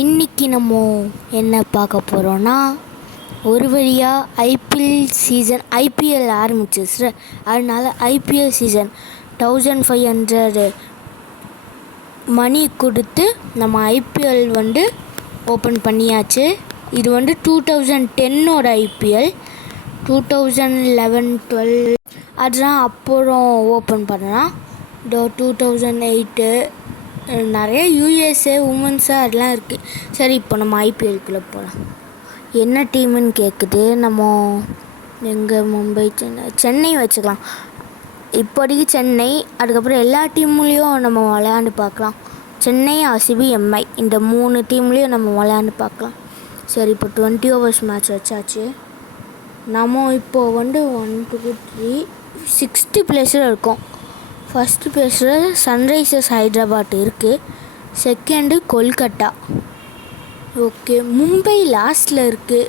இன்றைக்கி நம்ம என்ன பார்க்க போகிறோன்னா ஒரு வழியாக ஐபிஎல் ஆரம்பிச்சிச்சு. அதனால் ஐபிஎல் சீசன் 1500 மணி கொடுத்து நம்ம ஐபிஎல் ஓப்பன் பண்ணியாச்சு. இது 2010 ஐபிஎல் 2011-12 அதெல்லாம் அப்புறம் ஓப்பன் பண்ணலாம். 2008 நிறைய யூஎஸ்ஏ உமன்ஸு அதெல்லாம் இருக்குது. சரி, இப்போ நம்ம ஐபிஎல்குள்ளே போகலாம். என்ன டீமுன்னு கேட்குது. நம்ம எங்கள் மும்பை சென்னை வச்சுக்கலாம். இப்போதைக்கு சென்னை, அதுக்கப்புறம் எல்லா டீம்லேயும் நம்ம விளையாண்டு பார்க்கலாம். சென்னை, ஆர்சிபி, எம்ஐ இந்த 3 டீம்லேயும் நம்ம விளையாண்டு பார்க்கலாம். சரி, இப்போ 20 ஓவர்ஸ் மேட்ச் வச்சாச்சு. நம்ம இப்போது 1 2 3 60 பிளேஸில் இருக்கோம். ஃபஸ்ட்டு பிளேஸில் சன்ரைசர்ஸ் ஹைதராபாத் இருக்குது. செகண்டு கொல்கட்டா. ஓகே, மும்பை லாஸ்ட்டில் இருக்குது.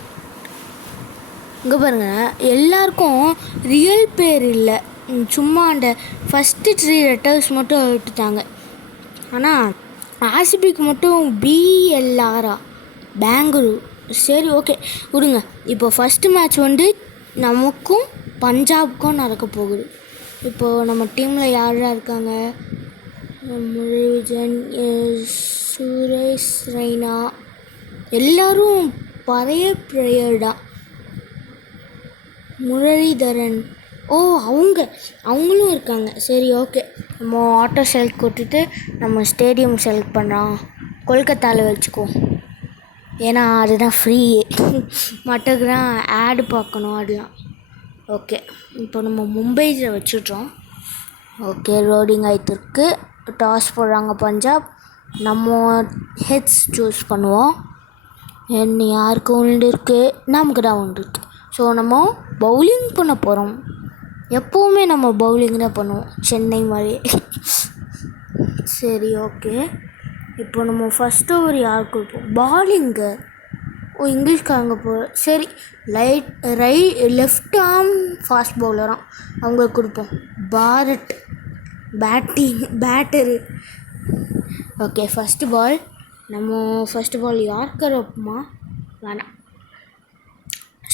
இங்கே பாருங்கள், எல்லாருக்கும் ரியல் பேர் இல்லை, சும்மா அந்த ஃபஸ்ட்டு 3 லெட்டர்ஸ் மட்டும் விட்டுட்டாங்க. ஆனால் ஆர்சிபிக்கு மட்டும் பிஎல்ஆரா பெங்களூர். சரி, ஓகே விடுங்க. இப்போ ஃபஸ்ட்டு மேட்ச் நமக்கும் பஞ்சாபுக்கும் நடக்க போகுது. இப்போது நம்ம டீமில் யார் இருக்காங்க? முரளிவிஜயன், சுரேஷ் ரெய்னா எல்லோரும் பழைய பிளேயர் தான். முரளிதரன் அவங்களும் இருக்காங்க. சரி, ஓகே, நம்ம ஆட்டோ செலக்ட் கொடுத்துட்டு நம்ம ஸ்டேடியம் செலக்ட் பண்ணுறோம். கொல்கத்தாவில் வச்சுக்குவோம், ஏன்னா அதுதான் ஃப்ரீ. மற்றதுதான் ஆடு பார்க்கணும் அதெல்லாம். ஓகே, இப்போ நம்ம மும்பையில் வச்சுட்றோம். ஓகே, ரோடிங் ஆகிட்டுருக்கு. டாஸ் போடுறாங்க பஞ்சாப். நம்ம ஹெட்ஸ் சூஸ் பண்ணுவோம். என்ன யாருக்கு ஒன்று இருக்குது? நமக்கு தான் ஒன்று இருக்குது. ஸோ நம்ம பவுலிங் பண்ண போகிறோம். எப்போவுமே நம்ம பவுலிங் தான் பண்ணுவோம், சென்னை மாதிரி. சரி, ஓகே, இப்போ நம்ம ஃபஸ்ட்டு ஓவர் யாருக்கு கொடுப்போம்? பாலிங்கு. இங்கிலீஷ்காரங்க சரி, லெஃப்ட் ஆர்ம் ஃபாஸ்ட் பவுலராக அவங்களுக்கு கொடுப்போம். பாரத் பேட்டரு. ஓகே, ஃபஸ்ட்டு பால் யார்க்கர் வைப்போமா? வேணாம்,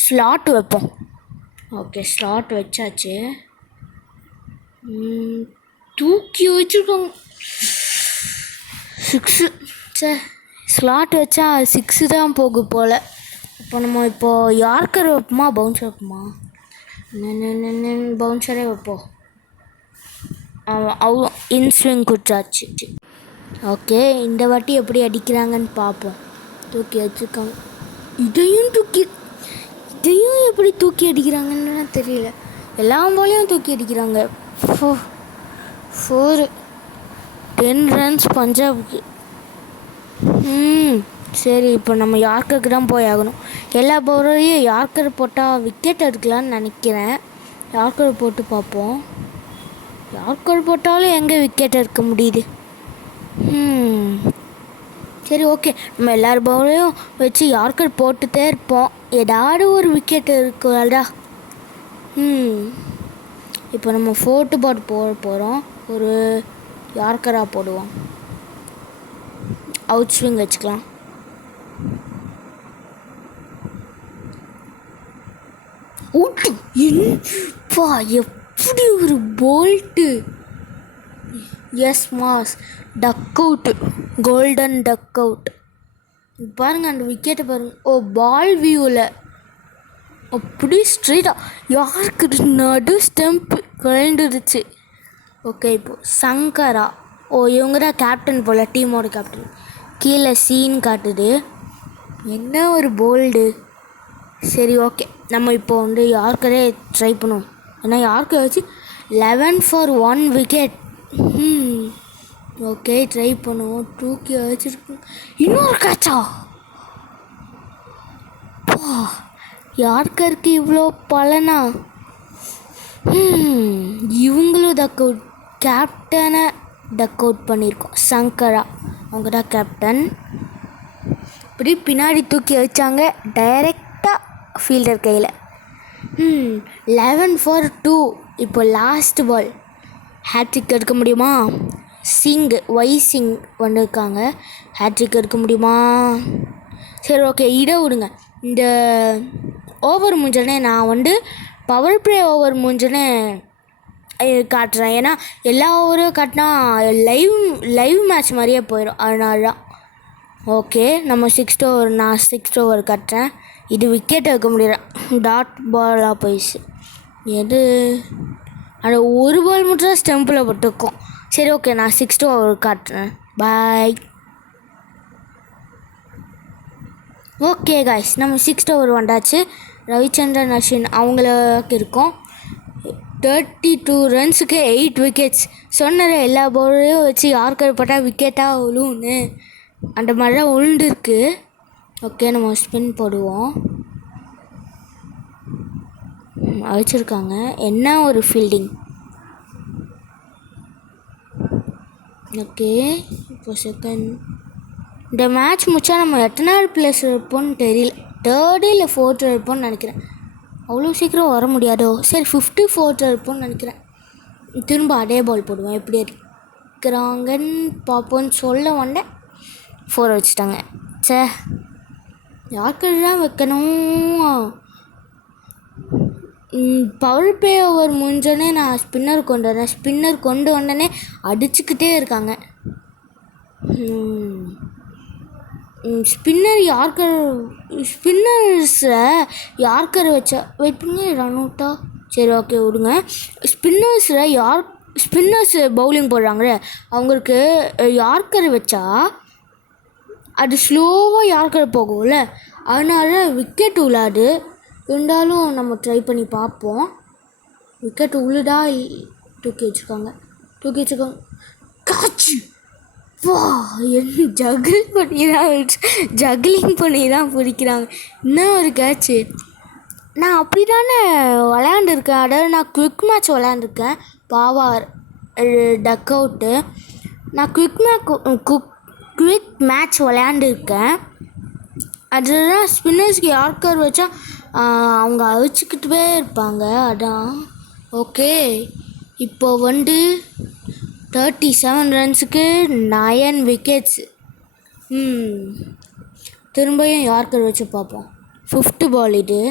ஸ்லாட் வைப்போம். ஓகே, ஸ்லாட் வச்சாச்சு. தூக்கி வச்சுருக்கோங்க 6. சார், ஸ்லாட் வச்சா 6 தான் போகும் போல். இப்போ யார்க்கர் வைப்போமா பவுன்சர் வைப்போமா? பவுன்சரே வைப்போம். இன்ஸ்விங் குச்சாச்சு. ஓகே, இந்த வாட்டி எப்படி அடிக்கிறாங்கன்னு பார்ப்போம். தூக்கி வச்சுருக்காங்க. இதையும் எப்படி தூக்கி அடிக்கிறாங்கன்னு தெரியல. எல்லா போலையும் தூக்கி அடிக்கிறாங்க. 10 ரன்ஸ் பஞ்சாபுக்கு. சரி, இப்போ நம்ம யார்க்கருக்கு தான் போய் ஆகணும். எல்லா பவுலரையும் யார்க்கர் போட்டால் விக்கெட் எடுக்கலான்னு நினைக்கிறேன். யார்க்கர் போட்டு பார்ப்போம். யார்க்கர் போட்டாலும் எங்கே விக்கெட் எடுக்க முடியுது? சரி, ஓகே, நம்ம எல்லார் பவுலையும் வச்சு யார்க்கர் போட்டுகிட்டே இருப்போம். ஏதாவது ஒரு விக்கெட் இருக்குதா? இப்போ நம்ம 4 பாட் போட போகிறோம். ஒரு யார்க்கராக போடுவோம். அவுட் ஸ்விங் வச்சுக்கலாம். எப்படி ஒரு bowled! Yes mass, duck out, golden duck out. பாருங்கள், அந்த விக்கெட்டை பாருங்கள். பால் வியூவில் அப்படி ஸ்ட்ரெயிட்டாக யாருக்கு நடு ஸ்டெம்ப்பு விளைண்டுருச்சு. ஓகே, இப்போது சங்கரா. இவங்க தான் கேப்டன் போல், டீமோட கேப்டன். கீழே சீன் காட்டுது. என்ன ஒரு போல்டு! சரி, ஓகே, நம்ம இப்போ யார்க்கரே ட்ரை பண்ணுவோம். ஏன்னா யார்க்கர் வச்சு 11 for 1 விக்கெட். ஓகே, ட்ரை பண்ணுவோம். தூக்கி வச்சுருக்கோம். இன்னொரு கேட்சா! யார்க்கருக்கு இவ்வளோ பலனா? இவங்களும் டக் அவுட். கேப்டனை டக் அவுட் பண்ணியிருக்கோம். சங்கரா அவங்க தான் கேப்டன். இப்படி பின்னாடி தூக்கி வச்சாங்க, டைரெக்டாக ஃபீல்டர் கையில். 11 for 2. இப்போ லாஸ்ட் பால். ஹேட்ரிக் எடுக்க முடியுமா? சிங் வந்திருக்காங்க. ஹேட்ரிக் எடுக்க முடியுமா? சரி ஓகே, இட விடுங்க. இந்த ஓவர் முடிஞ்சோடனே நான் பவர் ப்ளே ஓவர் முடிஞ்சோடனே காட்டுறேன். ஏன்னா எல்லா ஓவரும் காட்டினா லைவ் மேட்ச் மாதிரியே போயிடும். அதனால தான். ஓகே, நம்ம நான் சிக்ஸ்த் ஓவர் காட்டுறேன். இது விக்கெட் எடுக்க முடியல, டாட் பாலாக போயிடுச்சு. எது அந்த ஒரு பால் மட்டும் தான் ஸ்டம்பில் போட்டுருக்கோம். சரி ஓகே, நான் சிக்ஸ்த் ஓவர் காட்டுறேன். பாய். ஓகே காய்ஸ், நம்ம சிக்ஸ்த் ஓவர் வந்தாச்சு. ரவிச்சந்திரன் அஸ்வின் அவங்களுக்கு இருக்கோம். 32 ரன்ஸுக்கு 8 விக்கெட்ஸ். சொன்ன எல்லா பவுலரையும் வச்சு யார்கர் போட்டால் விக்கெட்டாக விழுவுன்னு அந்த மாதிரி தான் உழுந்துருக்கு. ஓகே, நம்ம ஸ்பின் போடுவோம். அழிச்சிருக்காங்க. என்ன ஒரு ஃபீல்டிங். ஓகே, இப்போ செகண்ட். இந்த மேட்ச் முடிச்சா நம்ம எத்தனாவது பிளேஸ் இருப்போம்னு தெரியல. 3rd இல்லை 4th இருப்போம்னு நினைக்கிறேன். அவ்வளோ சீக்கிரம் வர முடியாதோ. சரி, 54th இருப்போம்னு நினைக்கிறேன். திரும்ப அதே பால் போடுவேன். எப்படி இருக்கிறாங்கன்னு பார்ப்போன்னு சொல்ல வந்தேன். 4 வச்சுட்டாங்க. சே, யாருக்கு தான் வைக்கணும். பவர் ப்ளே ஓவர் முடிஞ்சோடனே நான் ஸ்பின்னர் கொண்டு வந்தோடனே அடிச்சுக்கிட்டே இருக்காங்க. ஸ்பின்னர்ஸில் யார்கர் வச்சா வெயிட் பண்ணி ரன் அவுட்டா. சரி ஓகே விடுங்க. ஸ்பின்னர்ஸ் பவுலிங் போடுறாங்களே அவங்களுக்கு யார்கர் வச்சா அது ஸ்லோவாக யார்கர் போகும்ல, அதனால விக்கெட் விழாது. இருந்தாலும் நம்ம ட்ரை பண்ணி பார்ப்போம். விக்கெட் உழுதா தூக்கி வச்சுருக்காங்க. காட்சி வா, என்ன ஜக்லிங் பண்ணி தான் பிடிக்கிறாங்க. இன்னும் ஒரு கேட்சு. நான் அப்படி தானே விளையாண்டுருக்கேன். அதாவது நான் குவிக் மேட்ச் விளையாண்டுருக்கேன். Pawar duck out. நான் குவிக் மேட்ச் விளையாண்டுருக்கேன். அதுதான் ஸ்பின்னர்ஸ்க்கு யார்கர் வச்சா அவங்க அழிச்சிக்கிட்டே இருப்பாங்க. அதான். ஓகே, இப்போ 37 ரன்ஸுக்கு 9 விக்கெட்ஸ். திரும்பியும் யார்கர் வச்சு பார்ப்போம். 5th பால் இது.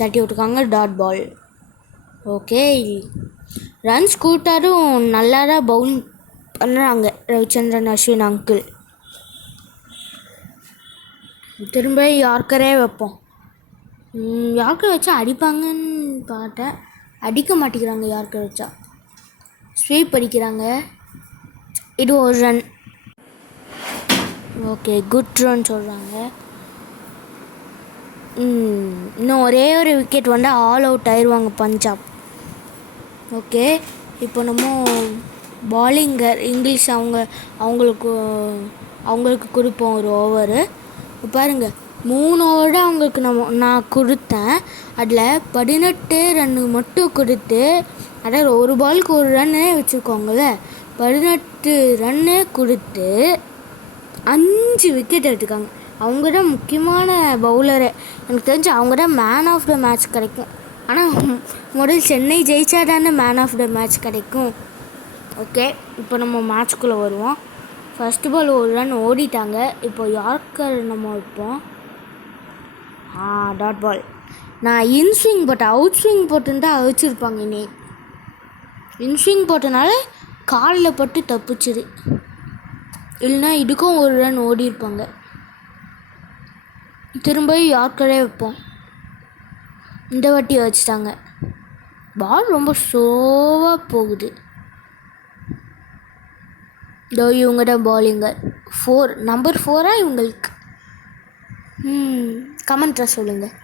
தட்டி விட்டுருக்காங்க. Dot ball. ஓகே, ரன்ஸ் கூட்டாரும் நல்லா தான் பவுலிங் பண்ணுறாங்க ரவிச்சந்திரன் அஸ்வின் அங்கிள். திரும்ப யார்கரே வைப்போம். யார்கர் வச்சா அடிப்பாங்கன்னு பார்த்தேன். அடிக்க மாட்டேங்கிறாங்க. யார்கர் வச்சா ஸ்வீப் அடிக்கிறாங்க. இது ஒரு ரன். ஓகே, குட் ரன் சொல்கிறாங்க. இன்னும் ஒரே ஒரு விக்கெட் ஆல் அவுட் ஆயிடுவாங்க பஞ்சாப். ஓகே, இப்போ நம்ம பாலிங்கர் இங்கிலீஷ் அவங்களுக்கு கொடுப்போம் ஒரு ஓவரு. பாருங்கள், 3 ஓவர் அவங்களுக்கு நான் கொடுத்தேன். அதில் 18 ரன்னு மட்டும் கொடுத்து, அதாவது ஒரு பாலுக்கு ஒரு ரன்னே வச்சுருக்கோங்கள, 18 ரன்னு கொடுத்து 5 விக்கெட் எடுத்துக்காங்க. அவங்க தான் முக்கியமான பவுலரு. எனக்கு தெரிஞ்சு அவங்க தான் மேன் ஆஃப் த மேட்ச் கிடைக்கும். ஆனால் முதல் சென்னை ஜெயிச்சா தானே மேன் ஆஃப் த மேட்ச் கிடைக்கும். ஓகே, இப்போ நம்ம மேட்ச்குள்ளே வருவோம். ஃபஸ்ட்டு பால் ஒரு ரன் ஓடிட்டாங்க. இப்போ யார்கர் நம்ம வைப்போம். Dot ball. நான் இன்ஸ்விங் போட்டேன். அவுட் ஸ்விங் போட்டுருந்தா அழிச்சிருப்பாங்க. இன்ஸ்விங் போட்டனால காலில் பட்டு தப்பிச்சிது. இல்லைனா இதுக்கும் ஒரு ரன் ஓடி இருப்பாங்க. திரும்ப யார்கரே வைப்போம். இந்த வாட்டி வச்சுட்டாங்க. பால் ரொம்ப ஸ்லோவாக போகுது. இவங்க தான் பாலிங்கர். நம்பர் 4 இவங்களுக்கு. கமெண்ட்டில் சொல்லுங்கள்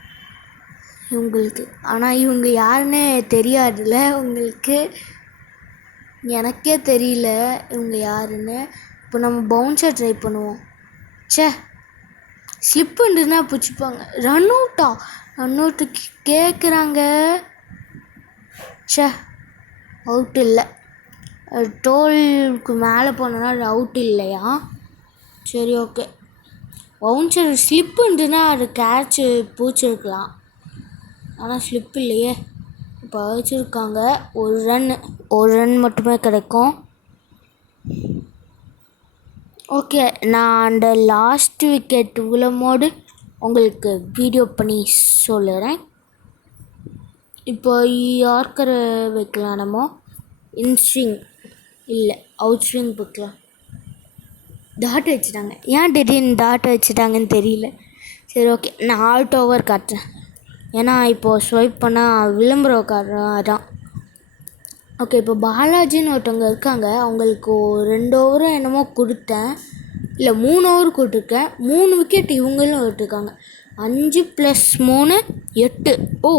இவங்களுக்கு. ஆனால் இவங்க யாருன்னே தெரியாதுல்ல உங்களுக்கு. எனக்கே தெரியல இவங்க யாருன்னு. இப்போ நம்ம பவுன்ஸை ட்ரை பண்ணுவோம். ஸ்லிப் பண்ணுறதுனா பிடிச்சிப்பாங்க. ரன் அவுட்டு கேட்குறாங்க. அவுட் இல்லை. டோலுக்கு மேலே போனோன்னா அது அவுட் இல்லையா? சரி ஓகே. பவுன்சர் ஸ்லிப் இருந்துன்னா அது கேட்சு பூச்சிருக்கலாம். ஆனால் ஸ்லிப் இல்லையே. இப்போ வச்சுருக்காங்க. ஒரு ரன் மட்டுமே கிடைக்கும். ஓகே, நான் அந்த லாஸ்ட் விக்கெட் விழும்போது உங்களுக்கு வீடியோ பண்ணி சொல்லுறேன். இப்போ யார்க்கரை வைக்கலாம், நம்ம இன்ஸ்விங் இல்லை அவுட் ஸ்விங் வைக்கலாம். டாட் வச்சுட்டாங்க. ஏன் திடீர்னு டாட் வச்சுட்டாங்கன்னு தெரியல. சரி ஓகே, நான் அவுட் ஓவர் காட்டுறேன். ஏன்னா இப்போது ஸ்வைப் பண்ணால் விளம்பரம் காட்டுறேன், அதான். ஓகே, இப்போ பாலாஜின்னு ஒருத்தவங்க இருக்காங்க. அவங்களுக்கு 2 ஓவரும் என்னமோ கொடுத்தேன், இல்லை 3 ஓவர் கொடுத்துருக்கேன். 3 விக்கெட் இவங்களும் விட்டுருக்காங்க. 5 + 3 8.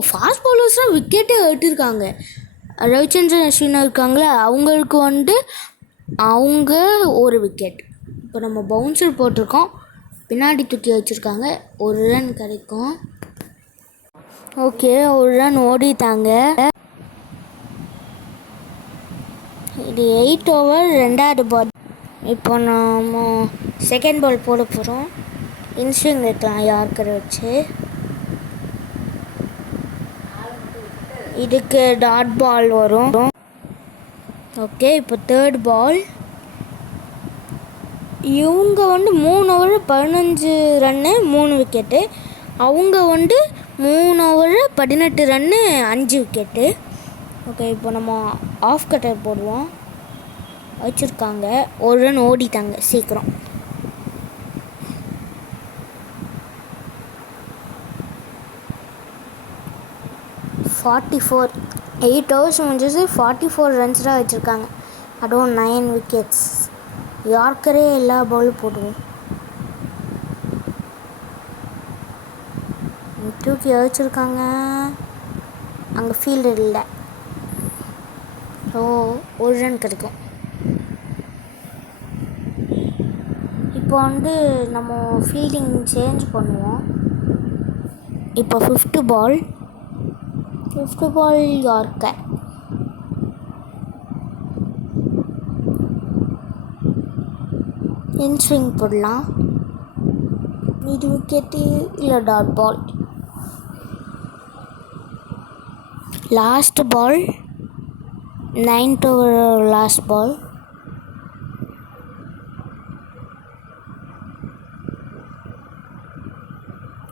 ஃபாஸ்ட் பவுலர்ஸ்லாம் விக்கெட்டே விட்டுருக்காங்க. ரவிச்சந்திரன் அஸ்வின் இருக்காங்களே, அவங்களுக்கு அவங்க ஒரு விக்கெட். இப்போ நம்ம பவுன்சர் போட்டிருக்கோம், பின்னாடி தூக்கி வச்சுருக்காங்க. 1 ரன் கிடைக்கும். ஓகே, 1 ரன் ஓடிட்டாங்க. இது 8 ஓவர் 2வது பால். இப்போ நம்ம செகண்ட் பால் போட போகிறோம். இன்ஸ்விங் வைக்கலாம் யார்க்கரை வச்சு. இதுக்கு டாட் பால் வரும். ஓகே, இப்போ 3rd பால். இவங்க 3 ஓவர் 15 ரன்னு 3 விக்கெட்டு. அவங்க 3 ஓவர் 18 ரன்னு 5 விக்கெட்டு. ஓகே, இப்போ நம்ம ஆஃப் கட்டர் போடுவோம். வச்சுருக்காங்க. 1 ரன் ஓடிட்டாங்க சீக்கிரம். (44) 8 ஓவர்ஸ் முடிஞ்சது. 44 ரன்ஸ் தான் வச்சுருக்காங்க. அதுவும் 9 விக்கெட்ஸ். யார்க்கரே எல்லா பாலும் போடுவோம். தூக்கி வச்சுருக்காங்க. அங்கே ஃபீல்டர் இல்லை. 1 ரன் கிடைக்கும். இப்போ நம்ம ஃபீல்டிங் சேஞ்ச் பண்ணுவோம். இப்போ 5th பால். யார்க்கர். இன்ஸ்விங் போடலாம். இது விக்கெட்டு இல்லை dot ball. Last ball, 9th over last ball.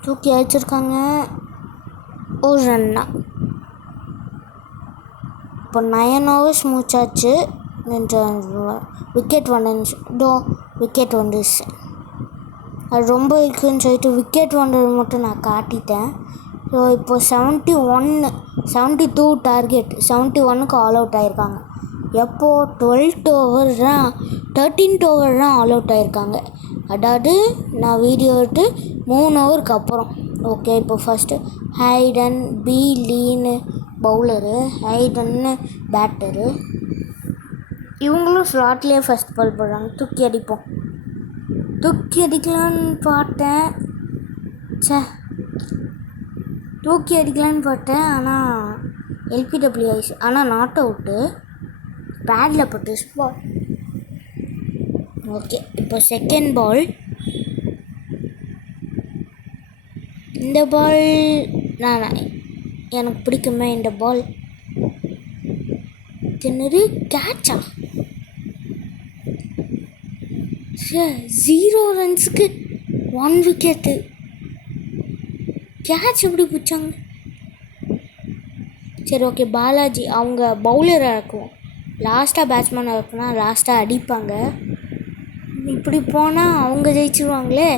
தூக்கி வச்சுருக்காங்க. 1 ரன் தான். இப்போ 9 ஓவர்ஸ் முடிச்சாச்சு. விக்கெட் வந்துச்சு. விக்கெட் வந்துச்சு. அது ரொம்ப இருக்குதுன்னு சொல்லிட்டு விக்கெட் வந்தது மட்டும் நான் காட்டிட்டேன். ஸோ இப்போ 72 டார்கெட். 71க்கு ஆல் அவுட் ஆகிருக்காங்க. எப்போது 13th ஓவர் தான் ஆல் அவுட் ஆகிருக்காங்க. அதாவது நான் வீடியோ எடுத்து 3 ஓவருக்கு அப்புறம். ஓகே, இப்போ ஃபஸ்ட்டு ஹைடன் பி லீனு பவுலரு, ஹைடன்னு பேட்டரு. இவங்களும் ஸ்லாட்லேயே ஃபஸ்ட் பால் போடுறாங்க. தூக்கி அடிக்கலான்னு பார்த்தேன். ஆனால் எல்பிடபிள்யூ ஆயிடுச்சு. ஆனால் நாட் அவுட்டு. பேடில் போட்டு பால். ஓகே, இப்போ செகண்ட் பால். இந்த பால் எனக்கு பிடிக்குமே இந்த பால். திணறு கேட்சா. 0 ரன்ஸுக்கு 1 விக்கெட்டு. கேட்ச் எப்படி பிடிச்சாங்க? சரி ஓகே, பாலாஜி அவங்க பவுலராக இருக்கும். லாஸ்ட்டாக பேட்ஸ்மேனாக இருக்குன்னா லாஸ்ட்டாக அடிப்பாங்க. இப்படி போனால் அவங்க ஜெயிச்சிருவாங்களே.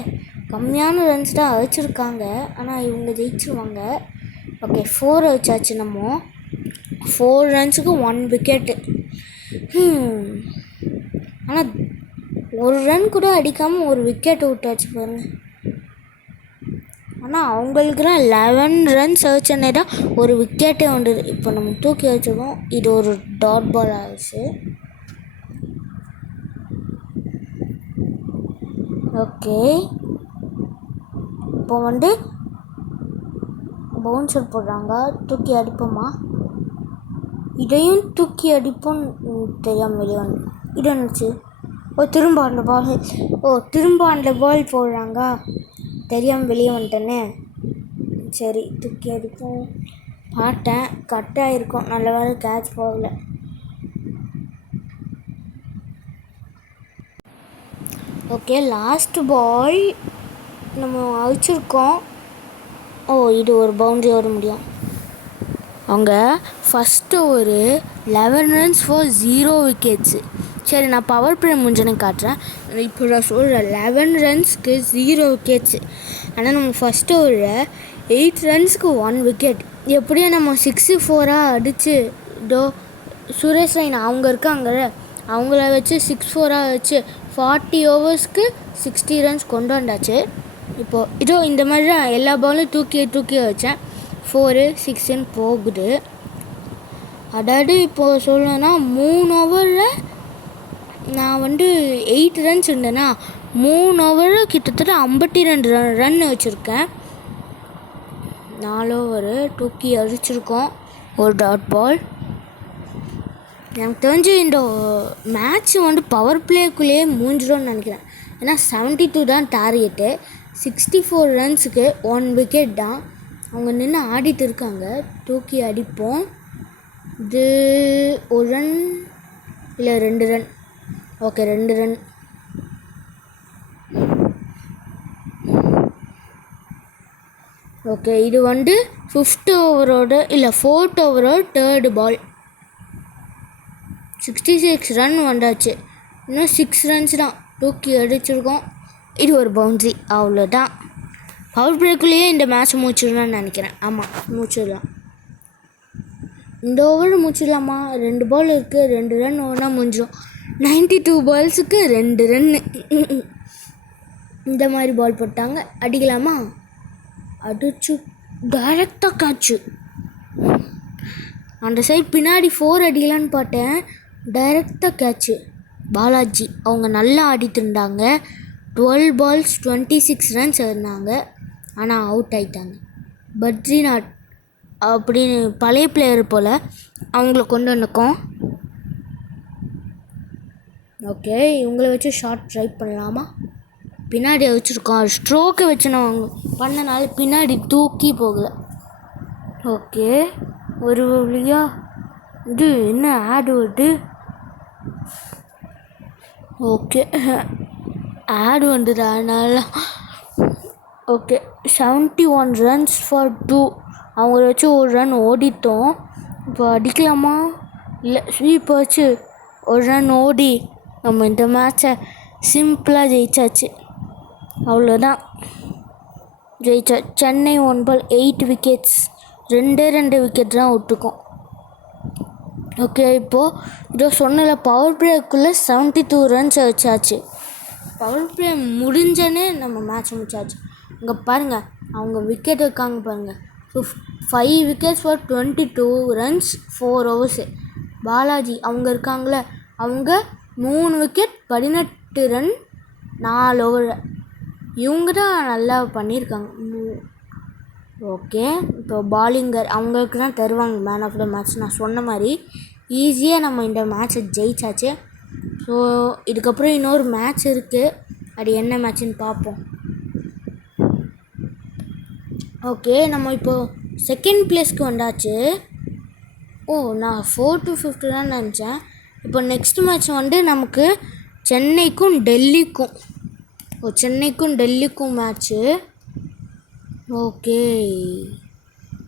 கம்மியான ரன்ஸ் தான் வச்சுருக்காங்க, ஆனால் இவங்க ஜெயிச்சிருவாங்க. ஓகே, 4 வச்சாச்சு. நம்ம 4 ரன்ஸுக்கு 1 விக்கெட்டு. ஆனால் 1 ரன் கூட அடிக்காமல் 1 விக்கெட் விட்டாச்சு பாருங்கள். ஆனால் அவங்களுக்குலாம் 11 ரன்ஸ் வச்சனே தான் 1 விக்கெட்டே வந்தது. இப்போ நம்ம தூக்கி வச்சுருக்கோம். இது ஒரு டாட் பால் ஆயிடுச்சு. ஓகே, இப்போ பவுன்சர் போடுறாங்க. தூக்கி அடிப்போமா? இதையும் தூக்கி அடிப்போன்னு தெரியாமல் வெளியே வந்து இது இருந்துச்சு. திரும்ப அந்த பால் போடுறாங்க. தெரியாமல் வெளியே வந்துட்டேனே. சரி, தூக்கி அடிப்போம். பார்த்தேன், கட் ஆகிருக்கும். நல்ல வேலை கேட்ச் போகல. ஓகே, லாஸ்ட் பால் நம்ம அழிச்சிருக்கோம். இது ஒரு பவுண்டரி ஓட முடியும். அவங்க ஃபஸ்ட்டு ஒரு 11 ரன்ஸ் ஃபார் 0 விக்கெட்ஸு. சரி, நான் பவர் பிளே முடிஞ்சனே காட்டுறேன். இப்போ நான் சொல்கிறேன் 11 ரன்ஸ்க்கு 0 விக்கெட்ஸு. ஆனால் நம்ம ஃபஸ்ட்டு ஒரு 8 ரன்ஸ்க்கு 1 விக்கெட். எப்படியும் நம்ம 6-4 அடித்து சுரேஷ் ரெய்னா அவங்க இருக்காங்க, அவங்கள வச்சு 6-4 வச்சு 40 ஓவர்ஸ்க்கு 60 ரன்ஸ் கொண்டு வந்தாச்சு. இப்போது இந்த மாதிரி தான் எல்லா பாலும் தூக்கி வச்சேன். 4, 6ன்னு போகுது. அதாவது இப்போது சொல்லணும்னா 3 ஓவரில் நான் 8 ரன்ஸ் இருந்தேன்னா 3 ஓவரில் கிட்டத்தட்ட 52 ரன் வச்சுருக்கேன். 4 ஓவரு தூக்கி அடிச்சிருக்கோம். ஒரு டாட் பால். எனக்கு தெரிஞ்சு இந்த மேட்ச் பவர் பிளேக்குள்ளேயே முடிஞ்சிடும்னு நினைக்கிறேன். ஏன்னா 72 தான் டார்கெட்டு. 64 ரன்ஸுக்கு 1 விக்கெட் தான். அவங்க நின்று ஆடிட்டு இருக்காங்க. தூக்கி அடிப்போம். இது 1 ரன் இல்லை 2 ரன். Okay, 2 run. ஓகே, இது 5th ஓவரோட இல்லை 4th ஓவரோட 3rd பால். 66 ரன் வந்தாச்சு. இன்னும் 6 ரன்ஸ் தான் தூக்கி அடிச்சிருக்கோம். இது ஒரு பவுண்ட்ரி, அவ்வளோதான். பவர் பிரேக்குள்ளேயே இந்த மேட்ச் முடிச்சிடலாம்னு நினைக்கிறேன். ஆமாம், முடிச்சிடலாம். இந்த ஓவர் முடிச்சிடலாமா? 2 பால் இருக்குது, 2 ரன் ஓவர்னா முடிஞ்சிடும். 92 பால்ஸுக்கு 2 ரன்னு. இந்த மாதிரி பால் போட்டாங்க. அடிக்கலாமா? அடிச்சு டைரெக்டாக காய்ச்சு. அந்த சைட் பின்னாடி 4 அடிக்கலான்னு பார்த்தேன். டைரெக்டாக கேட்சு. பாலாஜி அவங்க நல்லா ஆடிட்டு இருந்தாங்க. 12 பால்ஸ் 26 ரன்ஸ் இருந்தாங்க. ஆனால் அவுட் ஆகிட்டாங்க. பத்ரிநாத் அப்படின்னு பழைய பிளேயர் போல் அவங்கள கொண்டு வந்துக்கோம். ஓகே, இவங்கள வச்சு ஷார்ட் ட்ரை பண்ணலாமா? பின்னாடி வச்சுருக்கோம். ஸ்ட்ரோக்கை வச்சு நான் பண்ணனால பின்னாடி தூக்கி போகலை. ஓகே, ஒரு வழியாக இது என்ன ஆட் வருது? ஓகே, ஆட் வந்துடு. அதனால ஓகே, 71 ரன்ஸ் ஃபார் 2. அவங்கள வச்சு 1 ரன் ஓடிட்டோம். இப்போ அடிக்கலாமா? இல்லை, ஸ்வீப்பை வச்சு 1 ரன் ஓடி நம்ம இந்த மேட்சை சிம்பிளாக ஜெயிச்சாச்சு. அவ்வளோதான், ஜெயிச்சா. சென்னை 1 பால் 8 விக்கெட்ஸ். 2 விக்கெட் தான் விட்டுருக்கோம். ஓகே, இப்போது சொன்னல பவர் பிளேக்குள்ளே 72 ரன்ஸ் வச்சாச்சு. பவர் பிளே முடிஞ்சனே நம்ம மேட்ச் முடிச்சாச்சு. இங்கே பாருங்கள், அவங்க விக்கெட் இருக்காங்க பாருங்கள். 5 wickets for 22 runs 4 overs. Balaji அவங்க இருக்காங்களே, அவங்க 3 விக்கெட் 18 ரன் 4 ஓவர். இவங்க தான் நல்லா பண்ணியிருக்காங்க. ஓகே, இப்போ பாலிங்கர் அவங்களுக்கு தான் தருவாங்க மேன் ஆஃப் த மேட்ச். நான் சொன்ன மாதிரி ஈஸியாக நம்ம இந்த மேட்ச்சை ஜெயிச்சாச்சு. ஸோ இதுக்கப்புறம் இன்னொரு மேட்ச் இருக்குது. அது என்ன மேட்ச்சுன்னு பார்ப்போம். ஓகே, நம்ம இப்போது செகண்ட் பிளேஸ்க்கு வந்தாச்சு. நான் 4 to 5 தான் நினச்சேன். இப்போ நெக்ஸ்ட் மேட்ச் நமக்கு சென்னைக்கும் டெல்லிக்கும் மேட்ச்சு. ஓகே,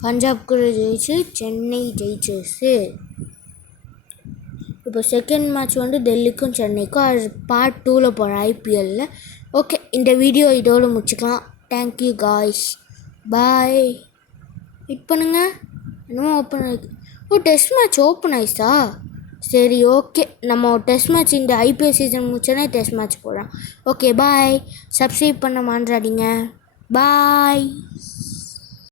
பஞ்சாப் கூட ஜெயிச்சு சென்னை ஜெயிச்சிச்சு. இப்போ செகண்ட் மேட்ச் டெல்லிக்கும் சென்னைக்கும். அது பார்ட் 2ல் போகிறேன் ஐபிஎல்லில். ஓகே, இந்த வீடியோ இதோடு முடிச்சுக்கலாம். தேங்க்யூ காய்ஸ், பாய். வெயிட் பண்ணுங்க, என்னமோ ஓப்பன் ஆகிருக்கு. டெஸ்ட் மேட்ச் ஓப்பன் ஆயிடுச்சா? சரி, ஓகே, நம்ம டெஸ்ட் மேட்ச் இந்த ஐபிஎல் சீசன் முடிச்சோன்னே டெஸ்ட் மேட்ச் போடுறோம். ஓகே, பாய். சப்ஸ்கிரைப் பண்ண மறந்துடாதீங்க. பாய்.